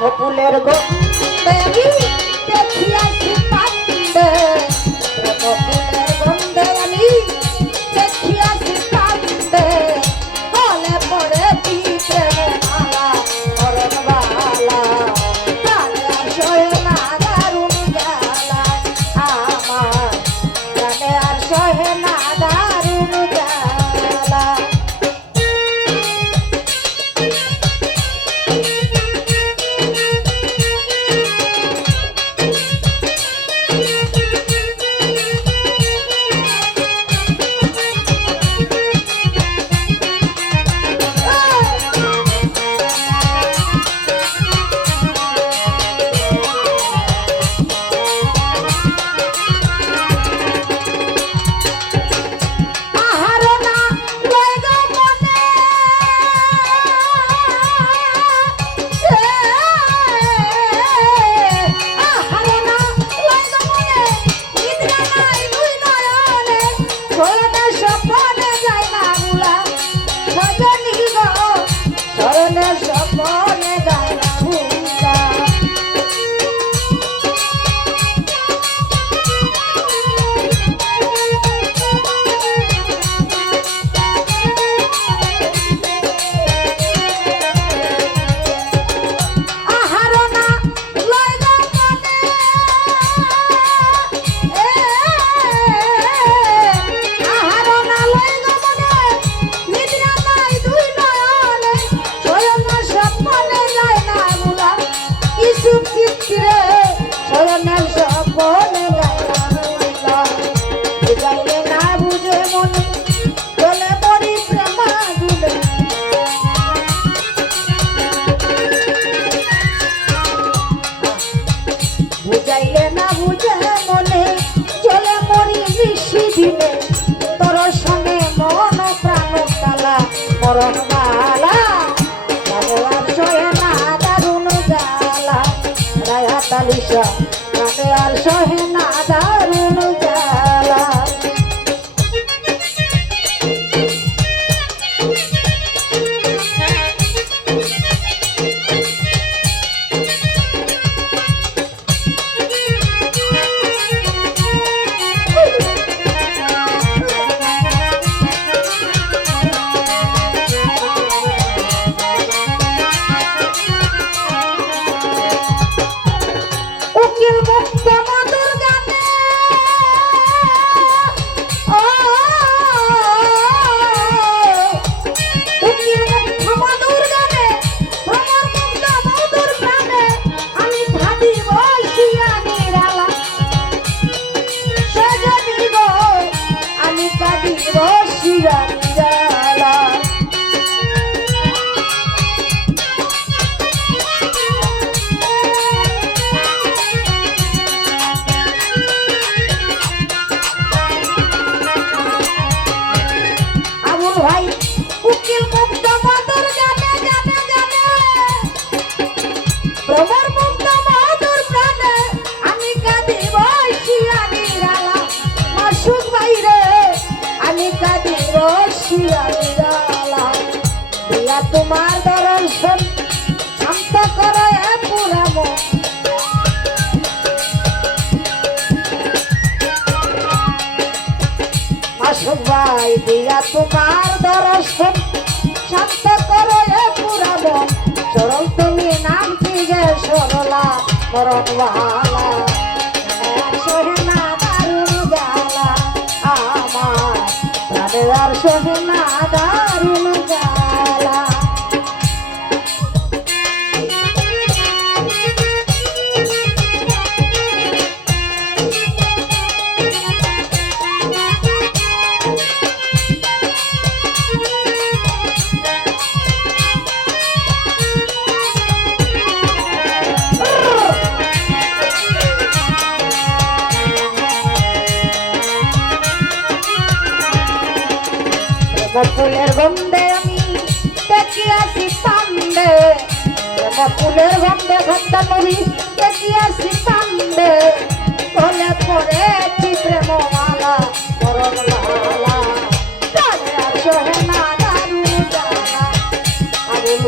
हाँ, फुलेर गो। तेरी মরণ বালা ভগবান সয়ে না দারুণ জ্বালা রায়া তালিশা Thank you. আমার দর্শন শান্ত করে পুরাম সবাই দিয়া তোমার দর্শন শান্ত করে পুরাম সরল তুমি নাম দিগে সরলা, মরণ বাহালা। সহনা দারুণ গালা আমার আর সহনা গন্ধে আমি দেখিয়াছি পান্দে ফুলের গন্ধে ঘণ্টা করি দেখিয়াছি পান্দে তলে পড়েছি প্রেমমালা মরণ না দারুণ জানা। আগুন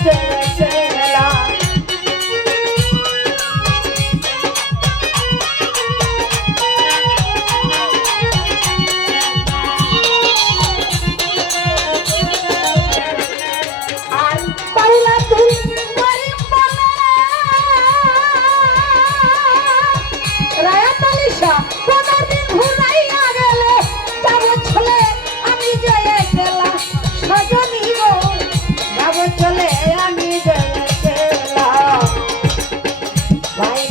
Thank you.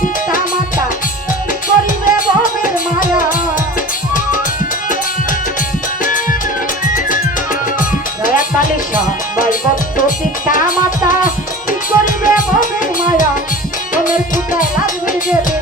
পিতা মাতা করিবে ভবের মায়া? দয়াকালে সবাই ভক্ত পিতা মাতা কি করিবে ভবের মায়া? তোমের পুতায় লাগবে দেবে